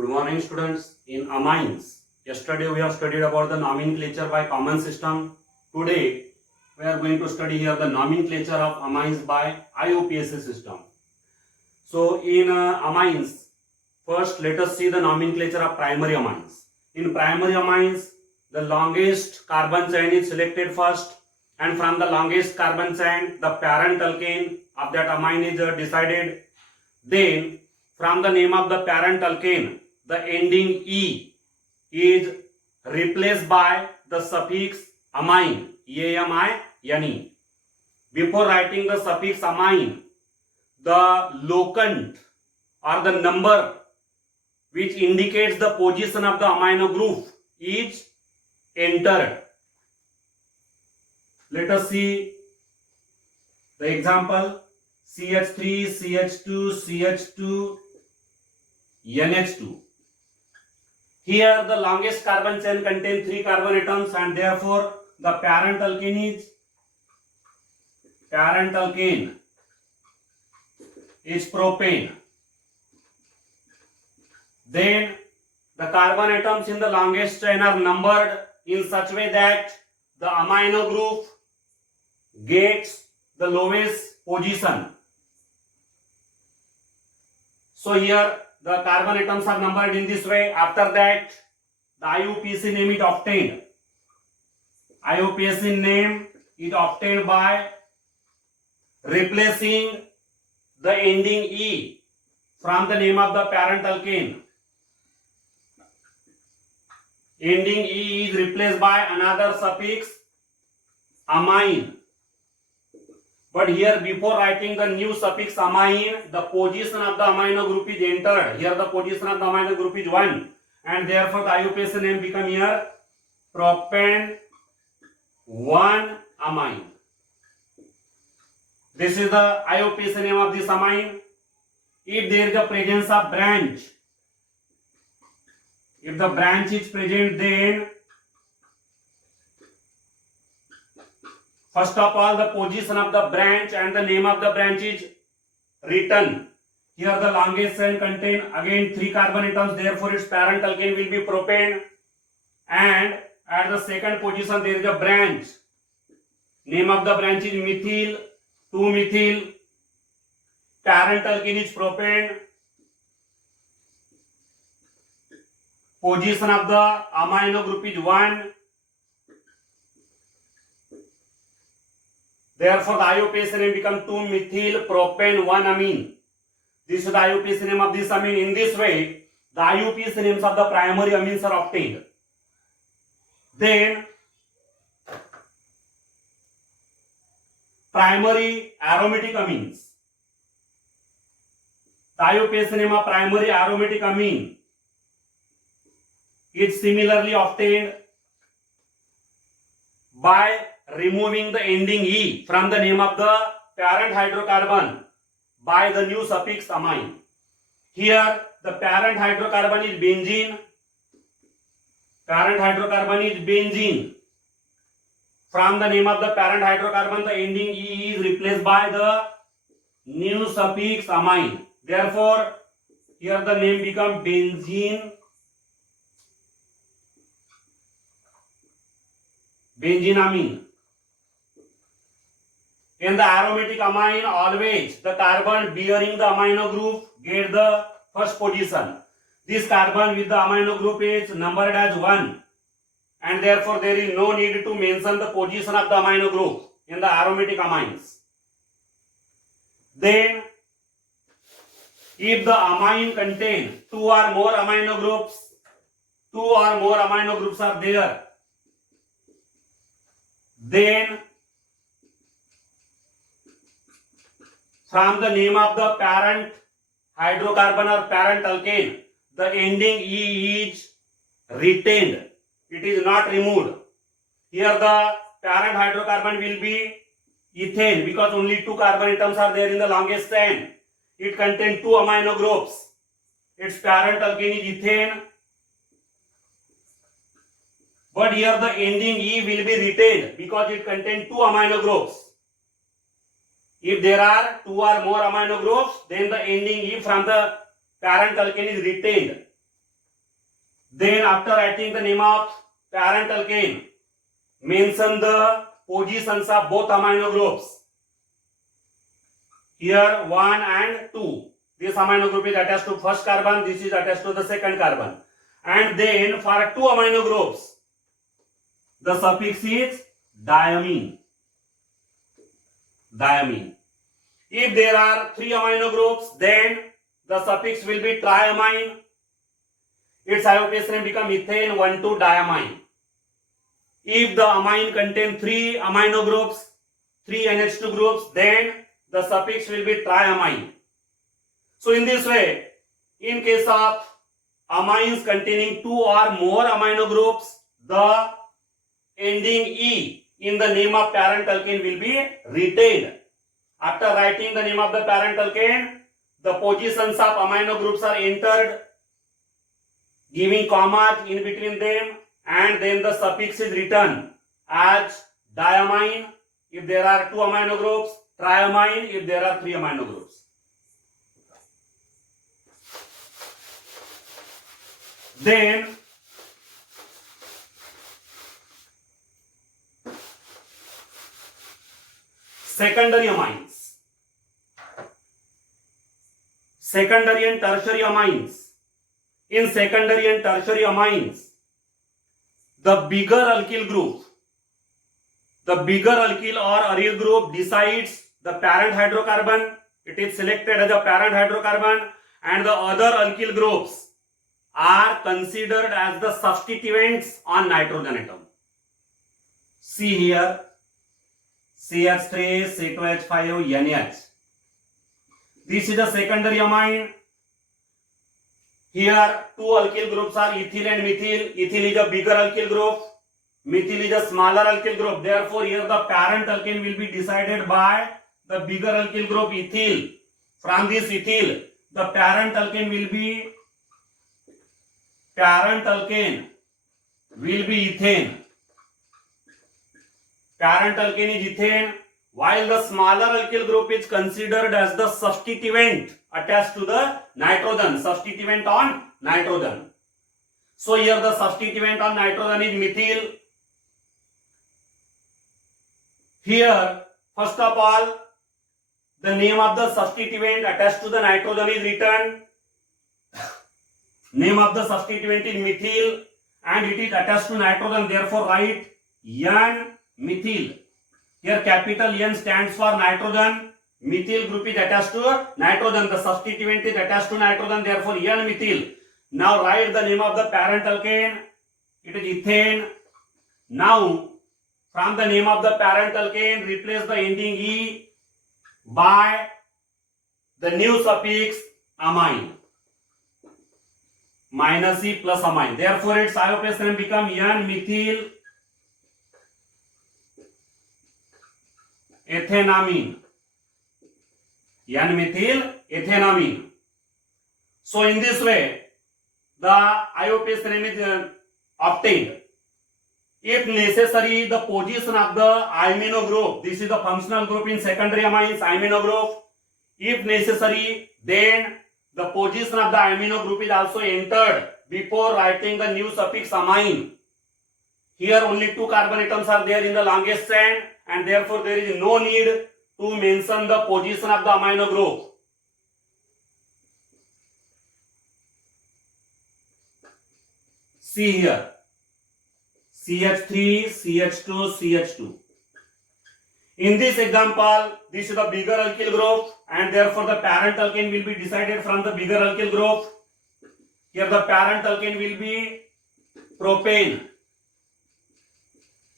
Good morning, students. In amines, yesterday we have studied about the nomenclature by common system. Today we are going to study here the nomenclature of amines by IUPAC system. So in amines, first let us see the nomenclature of primary amines. In primary amines, the longest carbon chain is selected first, and from the longest carbon chain, the parent alkane of that amine is decided. Then from the name of the parent alkane, the ending E is replaced by the suffix amine, amine. Before writing the suffix amine, the locant or the number which indicates the position of the amino group is entered. Let us see the example: CH3, CH2, CH2, NH2. Here the longest carbon chain contains 3 carbon atoms, and therefore the parent alkane is propane. Then the carbon atoms in the longest chain are numbered in such way that the amino group gets the lowest position. So here the carbon atoms are numbered in this way. After that, the IUPAC name is obtained. IUPAC name is obtained by replacing the ending E from the name of the parent alkane. Ending E is replaced by another suffix amine. But here, before writing the new suffix amine, the position of the amino group is entered. Here the position of the amino group is 1, and therefore the IUPAC name become here propan 1 amine. This is the IUPAC name of this amine. If there is a presence of branch, if the branch is present, then first of all the position of the branch and the name of the branch is written. Here the longest chain contain again 3 carbon atoms, therefore its parent alkane will be propane, and at the second position there is a branch. Name of the branch is methyl, 2-methyl. Parent alkane is propane. Position of the amino group is 1. Therefore, the IUPAC name becomes 2-methyl propan 1-amine. This is the IUPAC name of this amine. In this way, the IUPAC names of the primary amines are obtained. Then, primary aromatic amines. The IUPAC name of primary aromatic amine is similarly obtained by removing the ending E from the name of the parent hydrocarbon by the new suffix amine. Here the parent hydrocarbon is benzene. From the name of the parent hydrocarbon, the ending E is replaced by the new suffix amine. Therefore, here the name becomes benzenamine. In the aromatic amine, always the carbon bearing the amino group get the first position. This carbon with the amino group is numbered as 1, and therefore there is no need to mention the position of the amino group in the aromatic amines. Then, if the amine contains 2 or more amino groups are there, then from the name of the parent hydrocarbon or parent alkane, the ending E is retained. It is not removed. Here the parent hydrocarbon will be ethane, because only 2 carbon atoms are there in the longest chain. It contains 2 amino groups. Its parent alkane is ethane. But here the ending E will be retained because it contains 2 amino groups. If there are 2 or more amino groups, then the ending E from the parent alkane is retained. Then after writing the name of parent alkane, mention the positions of both amino groups. Here 1 and 2. This amino group is attached to first carbon, this is attached to the second carbon. And then for 2 amino groups, the suffix is diamine. Diamine. If there are 3 amino groups, then the suffix will be triamine. Its IUPAC name become ethane 1,2-diamine. If the amine contain 3 amino groups, 3 NH2 groups, then the suffix will be triamine. So in this way, in case of amines containing 2 or more amino groups, the ending E in the name of parent alkane will be retained. After writing the name of the parent alkane, the positions of amino groups are entered, giving commas in between them, and then the suffix is written as diamine if there are 2 amino groups, triamine if there are 3 amino groups. Then secondary amines. Secondary and tertiary amines. In secondary and tertiary amines, the bigger alkyl group, the bigger alkyl or aryl group decides the parent hydrocarbon. It is selected as a parent hydrocarbon, and the other alkyl groups are considered as the substituents on nitrogen atom. See here, CH3, C2H5, NH. This is the secondary amine. Here 2 alkyl groups are ethyl and methyl. Ethyl is a bigger alkyl group, methyl is a smaller alkyl group. Therefore here the parent alkane will be decided by the bigger alkyl group ethyl. From this ethyl, the parent alkane will be ethane. Parent alkane is ethane, while the smaller alkyl group is considered as the substituent attached to the nitrogen, substituent on nitrogen. So here the substituent on nitrogen is methyl. Here, first of all, the name of the substituent attached to the nitrogen is written. Name of the substituent is methyl and it is attached to nitrogen. Therefore, write N-methyl. Here capital N stands for nitrogen. Methyl group is attached to nitrogen. The substituent is attached to nitrogen. Therefore, N-methyl. Now write the name of the parent alkane. It is ethane. Now, from the name of the parent alkane, replace the ending E by the new suffix amine. Minus E plus amine. Therefore, its IUPAC name become N-methyl ethanamine. N-methyl ethanamine. So in this way, the IUPAC name is obtained. If necessary, the position of the amino group, this is the functional group in secondary amines, amino group. If necessary, then the position of the amino group is also entered before writing the new suffix amine. Here only 2 carbon atoms are there in the longest chain, and therefore there is no need to mention the position of the amino group. See here, CH3, CH2, CH2. In this example, this is the bigger alkyl group and therefore the parent alkane will be decided from the bigger alkyl group. Here the parent alkane will be propane,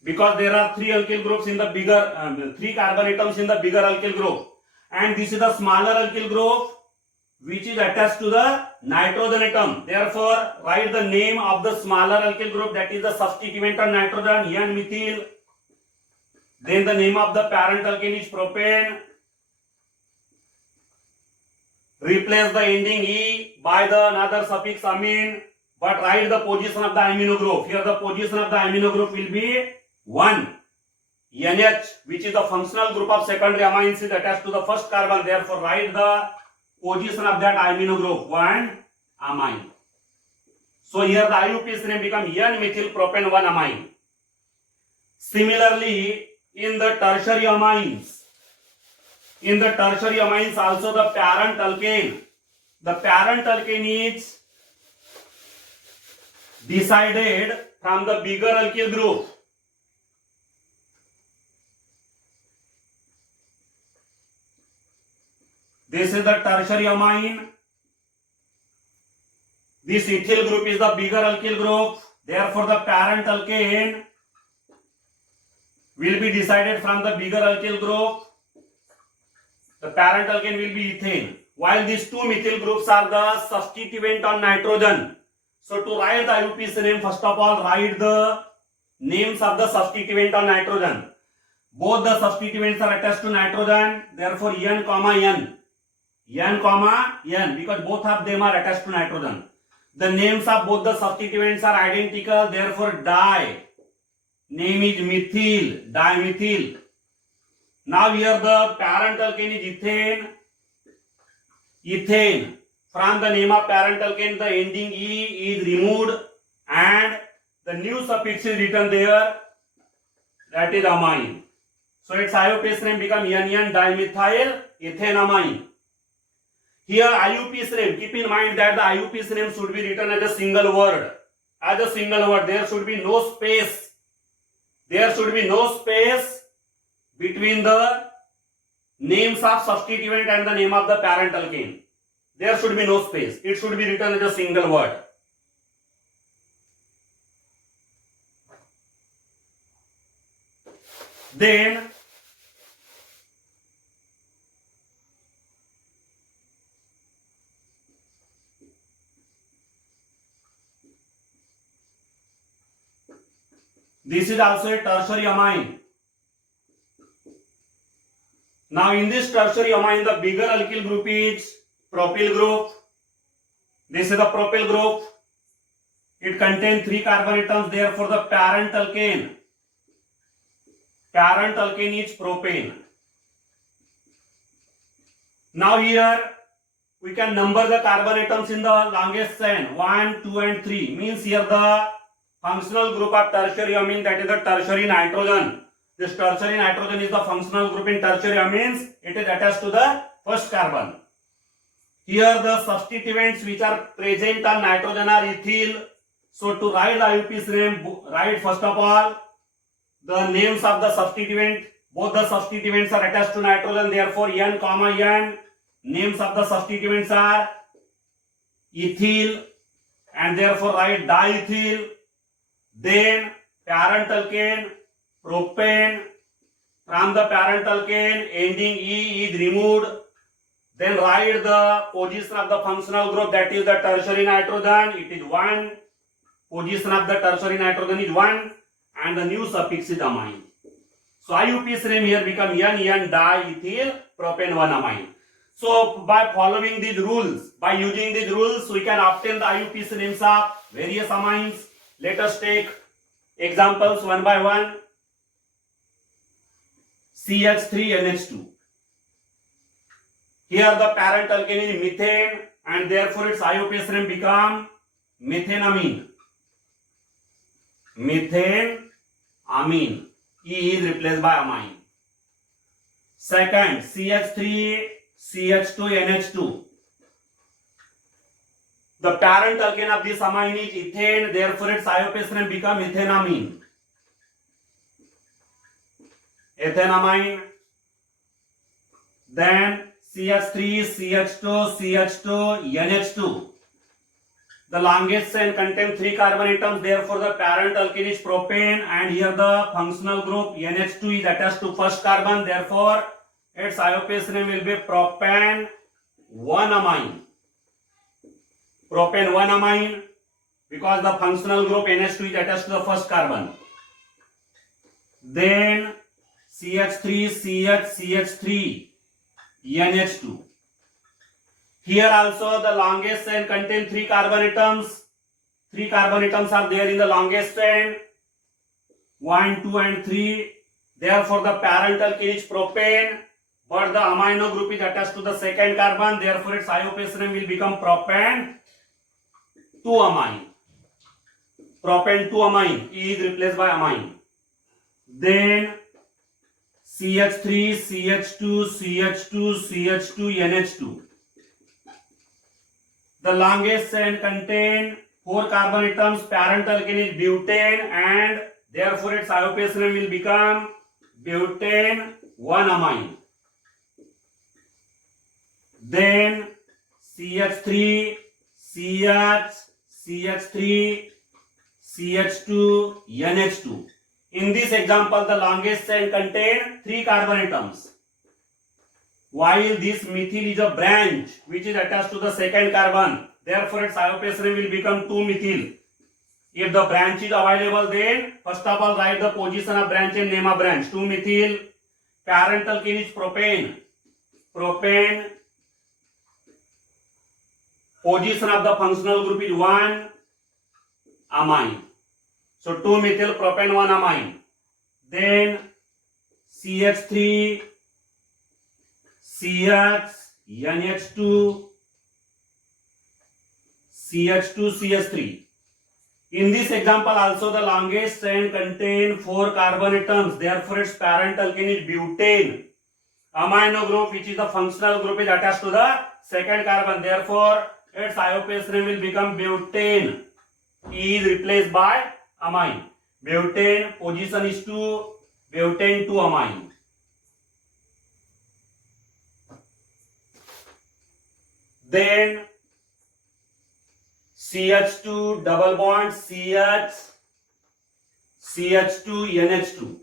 because there are 3 alkyl groups in the bigger, 3 carbon atoms in the bigger alkyl group, and this is the smaller alkyl group which is attached to the nitrogen atom. Therefore, write the name of the smaller alkyl group, that is the substituent on nitrogen, N-methyl. Then the name of the parent alkane is propane. Replace the ending E by the another suffix amine, but write the position of the amino group. Here the position of the amino group will be 1. NH, which is the functional group of secondary amines, is attached to the first carbon. Therefore, write the position of that amino group 1 amine. So here the IUPAC name become N-methyl propane 1-amine. Similarly, in the tertiary amines also the parent alkane is decided from the bigger alkyl group. This is the tertiary amine. This ethyl group is the bigger alkyl group. Therefore, the parent alkane will be decided from the bigger alkyl group. The parent alkane will be ethane. While these two methyl groups are the substituent on nitrogen. So to write the IUPAC name, first of all, write the names of the substituent on nitrogen. Both the substituents are attached to nitrogen. Therefore, N, N, because both of them are attached to nitrogen. The names of both the substituents are identical. Therefore, di. Name is methyl, dimethyl. Now here the parent alkane is ethane. From the name of parent alkane, the ending E is removed and the new suffix is written there. That is amine. So its IUPAC name become NN dimethyl ethanamine. Here IUPAC name, keep in mind that the IUPAC name should be written as a single word. There should be no space. There should be no space between the names of substituent and the name of the parent alkane. There should be no space. It should be written as a single word. Then this is also a tertiary amine. Now in this tertiary amine, the bigger alkyl group is propyl group. This is the propyl group. It contains 3 carbon atoms. Therefore, the parent alkane is propane. Now here we can number the carbon atoms in the longest chain. 1, 2 and 3. Means here the functional group of tertiary amine, that is the tertiary nitrogen. This tertiary nitrogen is the functional group in tertiary amines. It is attached to the first carbon. Here the substituents which are present on nitrogen are ethyl. So to write the IUPAC name, write first of all the names of the substituent. Both the substituents are attached to nitrogen. Therefore, N, N. Names of the substituents are ethyl, and therefore write diethyl. Then parent alkane, propane. From the parent alkane, ending E is removed. Then write the position of the functional group, that is the tertiary nitrogen. It is 1. Position of the tertiary nitrogen is 1, and the new suffix is amine. So IUPAC name here become NN diethyl propane 1-amine. So by following these rules, by using these rules, we can obtain the IUPAC names of various amines. Let us take examples one by one. CH3NH2. Here the parent alkane is methane, and therefore its IUPAC name become methanamine. Methanamine. E is replaced by amine. Second, CH3CH2NH2. The parent alkane of this amine is ethane, therefore its IUPAC name become ethanamine. Ethanamine. Then CH3CH2CH2NH2. The longest chain contains 3 carbon atoms, therefore the parent alkane is propane, and here the functional group NH2 is attached to first carbon, therefore its IUPAC name will be propane 1-amine. Propane 1-amine, because the functional group NH2 is attached to the first carbon. Then CH3CH3NH2. Here also the longest chain contains 3 carbon atoms. 3 carbon atoms are there in the longest chain. 1, 2 and 3. Therefore the parent alkane is propane, but the amino group is attached to the second carbon. Therefore its IUPAC name will become propane 2-amine. propane 2 amine, E is replaced by amine. Then CH3, CH2, CH2, CH2, NH2. The longest chain contain 4 carbon atoms, parent alkane is butane, and therefore its IUPAC name will become butane 1 amine. Then CH3, CH, CH3, CH2, NH2. In this example, the longest chain contain 3 carbon atoms, while this methyl is a branch which is attached to the second carbon. Therefore, its IUPAC name will become 2-methyl. If the branch is available, then first of all write the position of branch and name of branch. 2-methyl. Parent alkene is propane. Propane. Position of the functional group is 1 amine. So 2-methyl propane 1 amine. Then CH3, CH, NH2, CH2, CH3. In this example also the longest chain contain 4 carbon atoms. Therefore its parent alkene is butane. Amino group which is the functional group is attached to the second carbon. Therefore its IUPAC name will become butane. E is replaced by amine. Butane position is 2. Butane 2 amine. Then CH2 double bond CH, CH2, NH2.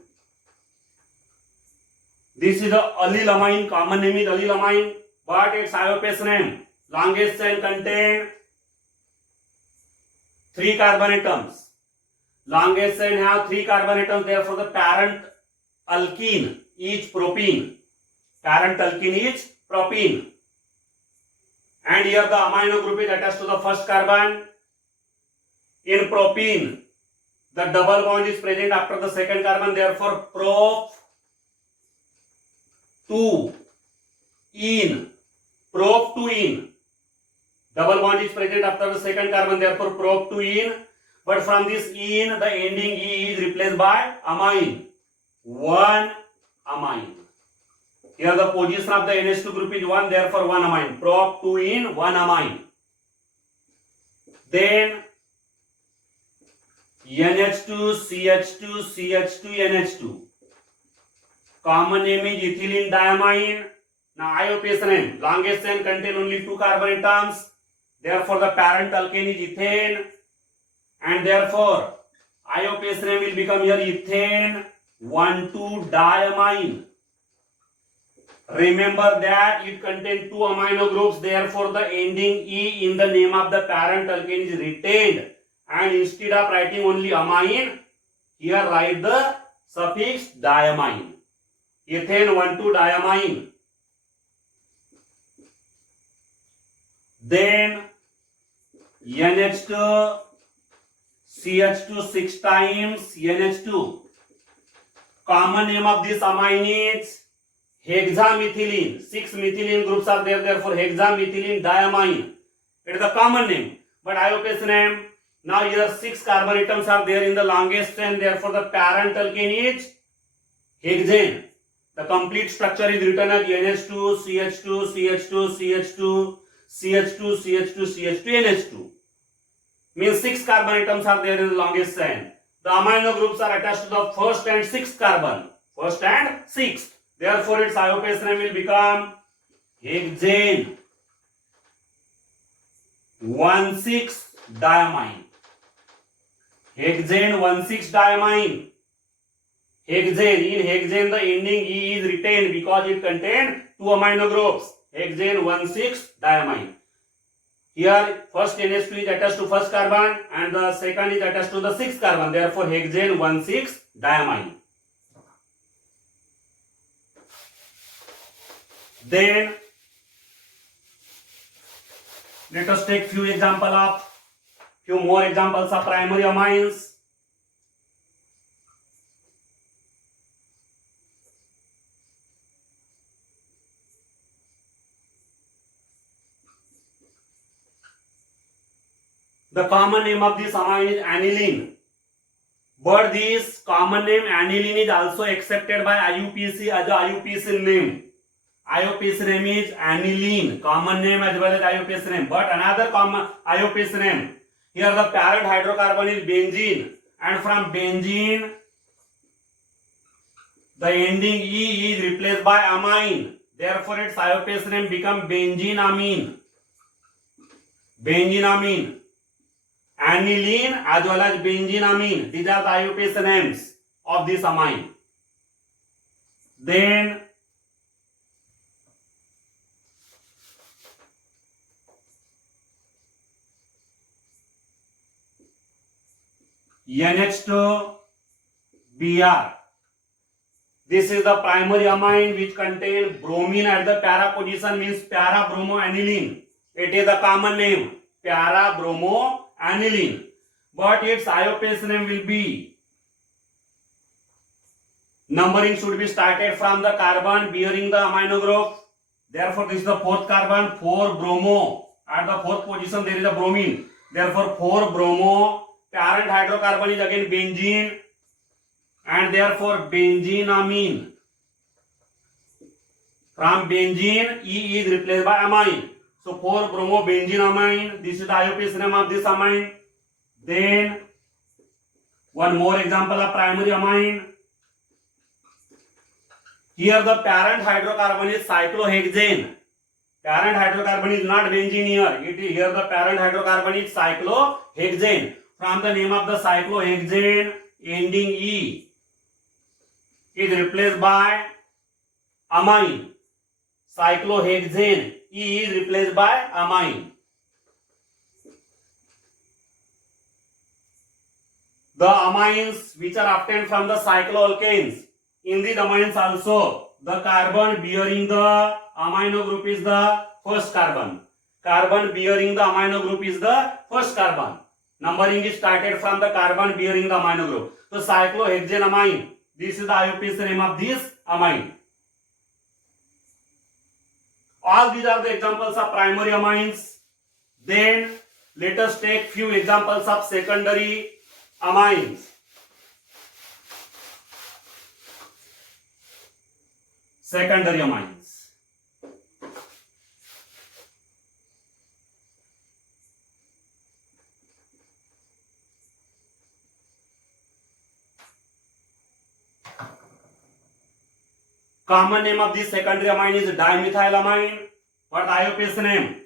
This is the allylamine, common name is allylamine, but its IUPAC name, longest chain contain 3 carbon atoms. Longest chain have 3 carbon atoms, therefore the parent alkene is propene. Parent alkene is propene. And here the amino group is attached to the first carbon. In propene, the double bond is present after the second carbon, therefore prop 2 in. Prop 2 in. Double bond is present after the second carbon, therefore prop 2 in. But from this in, the ending E is replaced by amine. 1 amine. Here the position of the NH2 group is 1, therefore 1 amine. Prop 2 in 1 amine. Then NH2, CH2, CH2, NH2. Common name is ethylene diamine. Now IUPAC name, longest chain contain only 2 carbon atoms. Therefore the parent alkane is ethane. And therefore IUPAC name will become here ethane 1,2-diamine. Remember that it contains 2 amino groups, therefore the ending E in the name of the parent alkane is retained, and instead of writing only amine, here write the suffix diamine. Ethane 1,2-diamine. Then NH2, CH2 6 times NH2. Common name of this amine is hexamethylene. 6 methylene groups are there, therefore hexamethylene diamine. It is the common name. But IUPAC name, now here 6 carbon atoms are there in the longest chain, therefore the parent alkane is hexane. The complete structure is written as NH2, CH2, CH2, CH2, CH2, CH2, CH2, NH2. Means 6 carbon atoms are there in the longest chain. The amino groups are attached to the first and sixth carbon. First and sixth. Therefore, its IUPAC name will become hexane 1,6-diamine. Hexane 1,6-diamine. Hexane. In hexane, the ending E is retained because it contains 2 amino groups. Hexane 1,6-diamine. Here, first NH2 is attached to first carbon and the second is attached to the sixth carbon. Therefore, hexane 1,6-diamine. Then, let us take few more examples of primary amines. The common name of this amine is aniline. But this common name aniline is also accepted by IUPAC as a IUPAC name. IUPAC name is aniline, common name as well as IUPAC name. But another common IUPAC name, here the parent hydrocarbon is benzene, and from benzene the ending E is replaced by amine. Therefore its IUPAC name become benzenamine. Benzenamine, aniline as well as benzenamine. These are the IUPAC names of this amine. Then NH2Br. This is the primary amine which contain bromine at the para position, means para-bromoaniline. It is the common name para-bromoaniline, but its IUPAC name will be, numbering should be started from the carbon bearing the amino group. Therefore this is the fourth carbon, 4-bromo. At the fourth position there is a bromine. Therefore 4-bromo. Parent hydrocarbon is again benzene, and therefore benzenamine. From benzene E is replaced by amine. So 4-bromo-benzenamine. This is the IUPAC name of this amine. Then one more example of primary amine. Here the parent hydrocarbon is cyclohexane. Parent hydrocarbon is not benzene here. It is here the parent hydrocarbon is cyclohexane. From the name of the cyclohexane, ending E is replaced by amine. Cyclohexane, E is replaced by amine. The amines which are obtained from the cycloalkanes, in these amines also the carbon bearing the amino group is the first carbon. Carbon bearing the amino group is the first carbon. Numbering is started from the carbon bearing the amino group. So cyclohexane amine, this is the IUPAC name of this amine. All these are the examples of primary amines. Then let us take few examples of secondary amines. Secondary amines. Common name of this secondary amine is dimethylamine. What IUPAC name?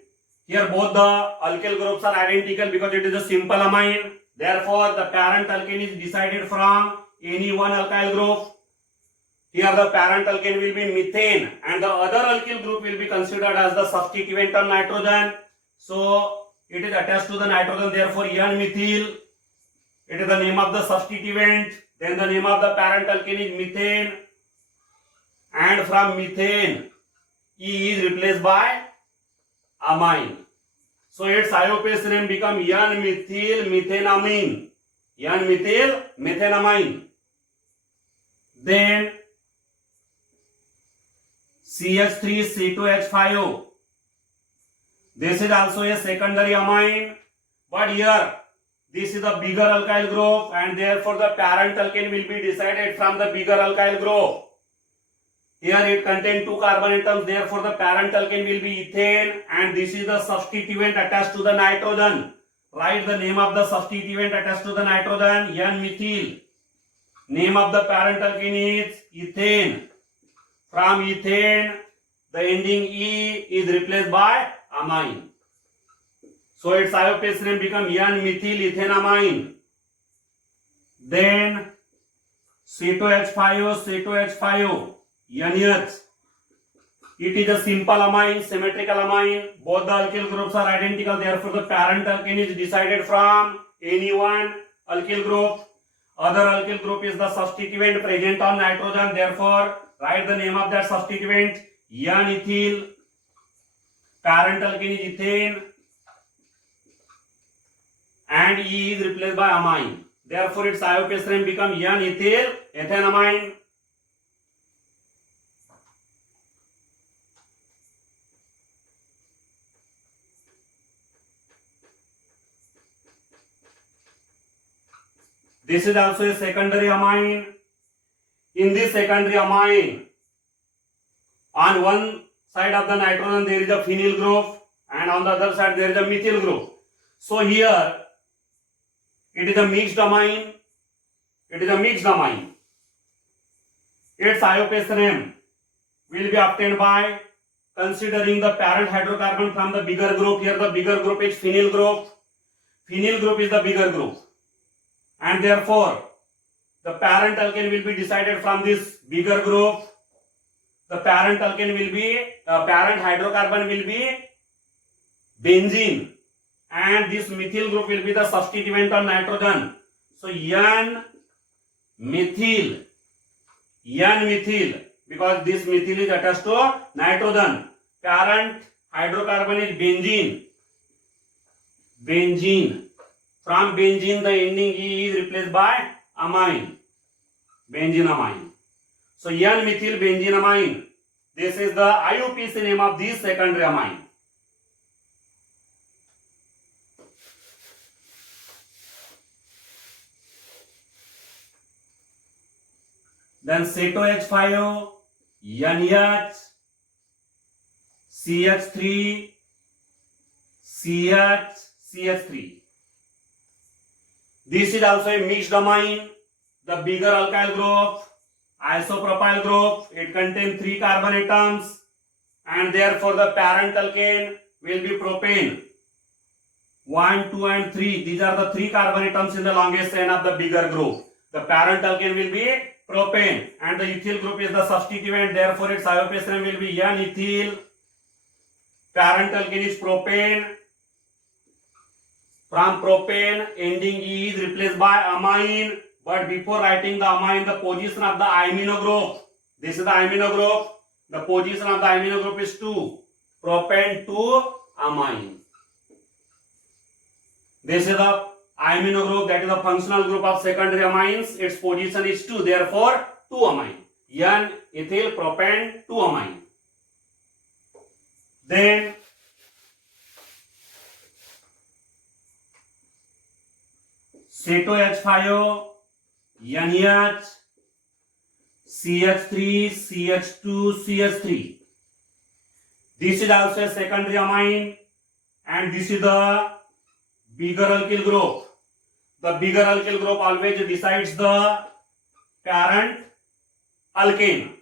Here both the alkyl groups are identical because it is a simple amine. Therefore the parent alkane is decided from any one alkyl group. Here the parent alkane will be methane, and the other alkyl group will be considered as the substituent of nitrogen. So it is attached to the nitrogen, therefore N-methyl. It is the name of the substituent. Then the name of the parent alkane is methane, and from methane E is replaced by amine. So its IUPAC name become N-methyl methenamine. N-methyl methenamine. Then CH3C2H5O. This is also a secondary amine, but here this is the bigger alkyl group, and therefore the parent alkane will be decided from the bigger alkyl group. Here it contains 2 carbon atoms, therefore the parent alkane will be ethane, and this is the substituent attached to the nitrogen. Write the name of the substituent attached to the nitrogen, N-methyl. Name of the parent alkane is ethane. From ethane, the ending E is replaced by amine. So its IUPAC name become N-methyl ethanamine. Then C2H5O, C2H5O, NH. It is a simple amine, symmetrical amine. Both the alkyl groups are identical. Therefore, the parent alkane is decided from any one alkyl group. Other alkyl group is the substituent present on nitrogen. Therefore, write the name of that substituent, N-ethyl. Parent alkane is ethane, and E is replaced by amine. Therefore, its IUPAC name become N-ethyl ethanamine. This is also a secondary amine. In this secondary amine, on one side of the nitrogen there is a phenyl group and on the other side there is a methyl group. So here it is a mixed amine. It is a mixed amine. Its IUPAC name will be obtained by considering the parent hydrocarbon from the bigger group. Here the bigger group is phenyl group. Phenyl group is the bigger group. And therefore, the parent alkane will be decided from this bigger group. The parent alkane will be, parent hydrocarbon will be benzene. And this methyl group will be the substituent on nitrogen. So N-methyl, because this methyl is attached to nitrogen. Parent hydrocarbon is benzene. From benzene, the ending E is replaced by amine, benzene amine. So N-methyl benzene amine. This is the IUPAC name of this secondary amine. Then CETOH5, NH, CH3, CH3. This is also a mixed amine. The bigger alkyl group, isopropyl group, it contains 3 carbon atoms and therefore the parent alkane will be propane. 1, 2 and 3. These are the 3 carbon atoms in the longest chain of the bigger group. The parent alkane will be propane and the ethyl group is the substituent. Therefore its IUPAC name will be N-ethyl. Parent alkane is propane. From propane, ending E is replaced by amine. But before writing the amine, the position of the amino group. This is the amino group. The position of the amino group is 2. Propane 2 amine. This is the amino group, that is the functional group of secondary amines. Its position is 2. Therefore 2 amine. N-ethyl propane 2 amine. Then CETOH5, NH, CH3, CH2, CH3. This is also a secondary amine and this is the bigger alkyl group. The bigger alkyl group always decides the parent alkane.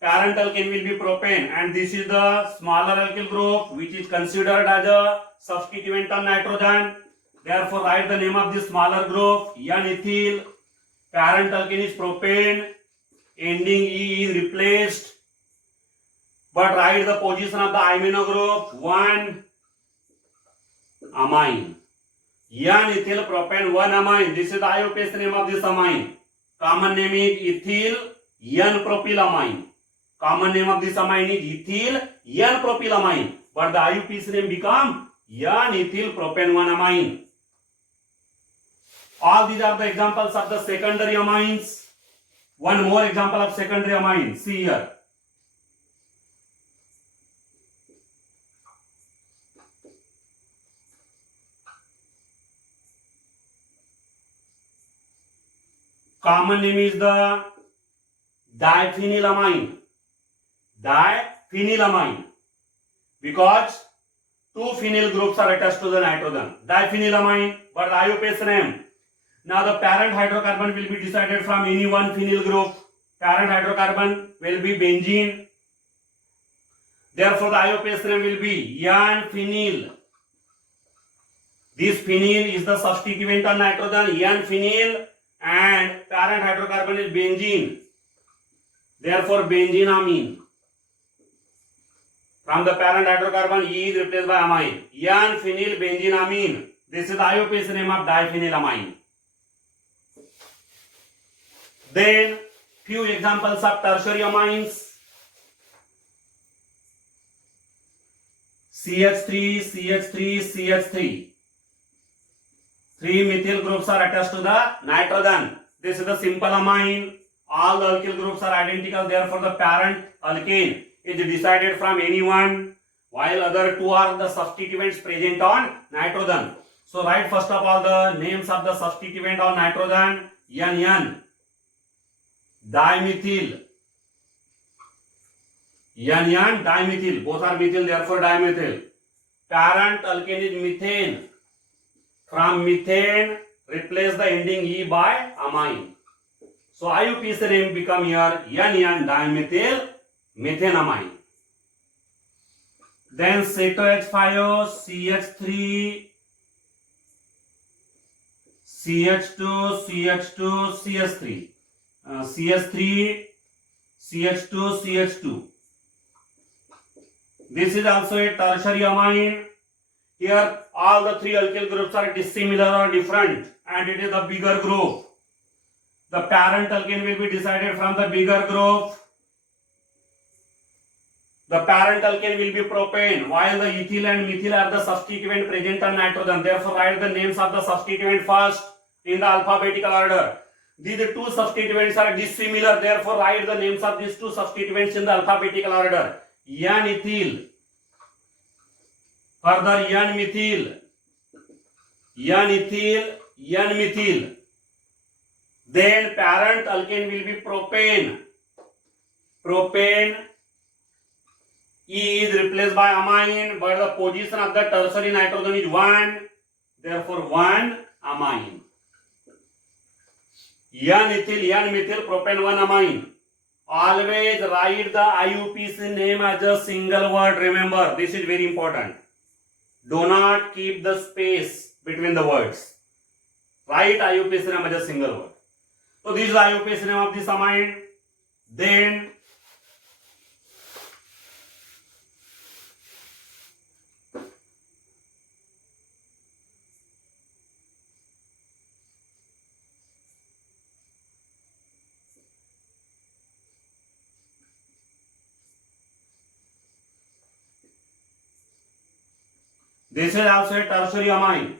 Parent alkane will be propane and this is the smaller alkyl group which is considered as a substituent on nitrogen. Therefore write the name of this smaller group N-ethyl. Parent alkane is propane. Ending E is replaced. But write the position of the amino group 1 amine. N-ethyl propane 1 amine. This is the IUPAC name of this amine. Common name is ethyl N-propylamine. Common name of this amine is ethyl N-propylamine. But the IUPAC name become N-ethyl propane 1 amine. All these are the examples of the secondary amines. One more example of secondary amine. See here. Common name is the diphenylamine. Diphenylamine. Because 2 phenyl groups are attached to the nitrogen. Diphenylamine. But the IUPAC name. Now the parent hydrocarbon will be decided from any one phenyl group. Parent hydrocarbon will be benzene. Therefore the IUPAC name will be N-phenyl. This phenyl is the substituent on nitrogen, N-phenyl, and parent hydrocarbon is benzene. Therefore benzenamine. From the parent hydrocarbon, E is replaced by amine. N-phenyl benzenamine. This is the IUPAC name of diphenylamine. Then few examples of tertiary amines. CH3, CH3, CH3. 3 methyl groups are attached to the nitrogen. This is the simple amine. All the alkyl groups are identical. Therefore, the parent alkane is decided from any one, while other 2 are the substituents present on nitrogen. So, write first of all the names of the substituent on nitrogen. N dimethyl. N dimethyl. Both are methyl, therefore dimethyl. Parent alkane is methane. From methane, replace the ending E by amine. So IUPAC name become here N dimethyl methanamine. Then CH5, CH3, CH2, CH2, CH3, CH3, CH2, CH2. This is also a tertiary amine. Here all the three alkyl groups are dissimilar or different, and it is the bigger group. The parent alkane will be decided from the bigger group. The parent alkane will be propane, while the ethyl and methyl are the substituent present on nitrogen. Therefore, write the names of the substituent first in the alphabetical order. These two substituents are dissimilar. Therefore, write the names of these two substituents in the alphabetical order. N-ethyl, further N-methyl, N-ethyl, N-methyl. Then parent alkane will be propane. Propane. E is replaced by amine, but the position of the tertiary nitrogen is 1. Therefore, 1 amine. N-ethyl, N-methyl, propane, 1 amine. Always write the IUPAC name as a single word. Remember, this is very important. Do not keep the space between the words. Write IUPAC name as a single word. So this is the IUPAC name of this amine. Then this is also a tertiary amine.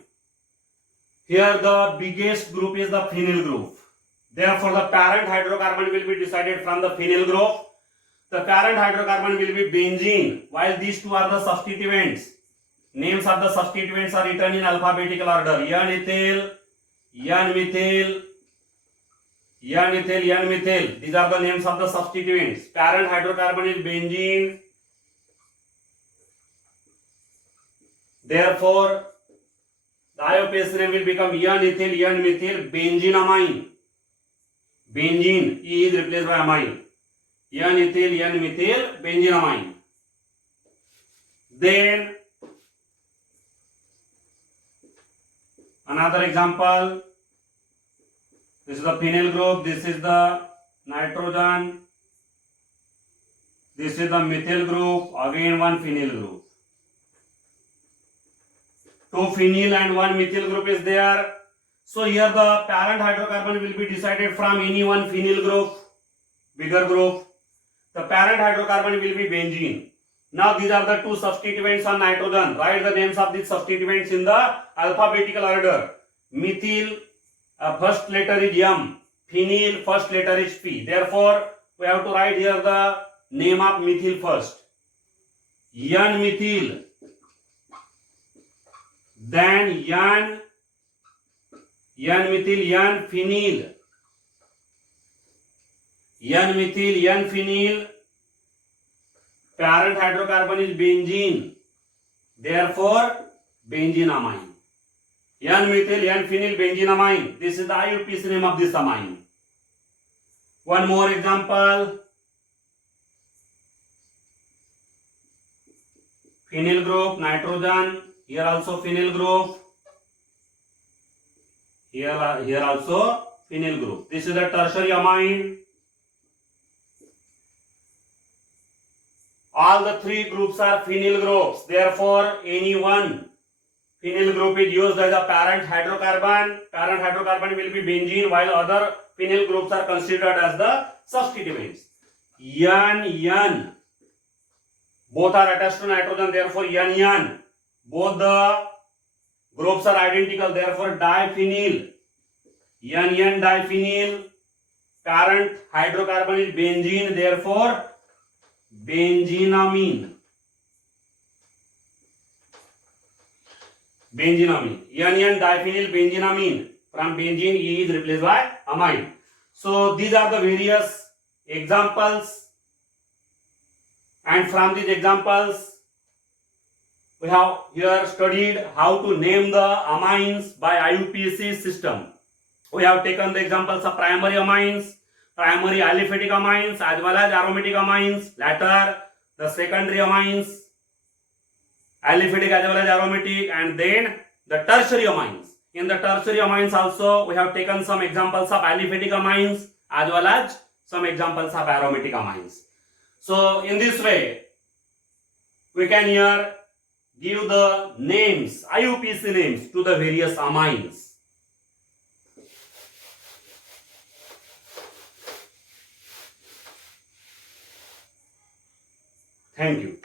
Here the biggest group is the phenyl group. Therefore, the parent hydrocarbon will be decided from the phenyl group. The parent hydrocarbon will be benzene, while these two are the substituents. Names of the substituents are written in alphabetical order. N-ethyl, N-methyl, N-ethyl, N-methyl. These are the names of the substituents. Parent hydrocarbon is benzene. Therefore, the IUPAC name will become N-ethyl, N-methyl, benzenamine. Benzene, E is replaced by amine. N-ethyl, N-methyl, benzenamine. Then, another example. This is the phenyl group, this is the nitrogen, this is the methyl group, again one phenyl group. 2 phenyl and 1 methyl group is there. So here the parent hydrocarbon will be decided from any one phenyl group, bigger group. The parent hydrocarbon will be benzene. Now these are the two substituents on nitrogen. Write the names of these substituents in the alphabetical order. Methyl, first letter is M. Phenyl, first letter is P. Therefore, we have to write here the name of methyl first. N-methyl. Then N-methyl, N-phenyl. N-methyl, N-phenyl. Parent hydrocarbon is benzene. Therefore, benzenamine. N-methyl, N-phenyl, benzenamine. This is the IUPAC name of this amine. One more example. Phenyl group, nitrogen. Here also phenyl group. Here also phenyl group. This is a tertiary amine. All the three groups are phenyl groups. Therefore, any one phenyl group is used as a parent hydrocarbon. Parent hydrocarbon will be benzene, while other phenyl groups are considered as the substituents. N. Both are attached to nitrogen. Therefore, N. Both the groups are identical. Therefore, diphenyl. N diphenyl. Parent hydrocarbon is benzene. Therefore, benzenamine. Benzenamine. N diphenyl benzenamine. From benzene, E is replaced by amine. So these are the various examples, and from these examples we have here studied how to name the amines by IUPAC system. We have taken the examples of primary amines, primary aliphatic amines as well as aromatic amines, later the secondary amines, aliphatic as well as aromatic, and then the tertiary amines. In the tertiary amines also we have taken some examples of aliphatic amines as well as some examples of aromatic amines. So in this way we can here give the names, IUPAC names to the various amines. Thank you.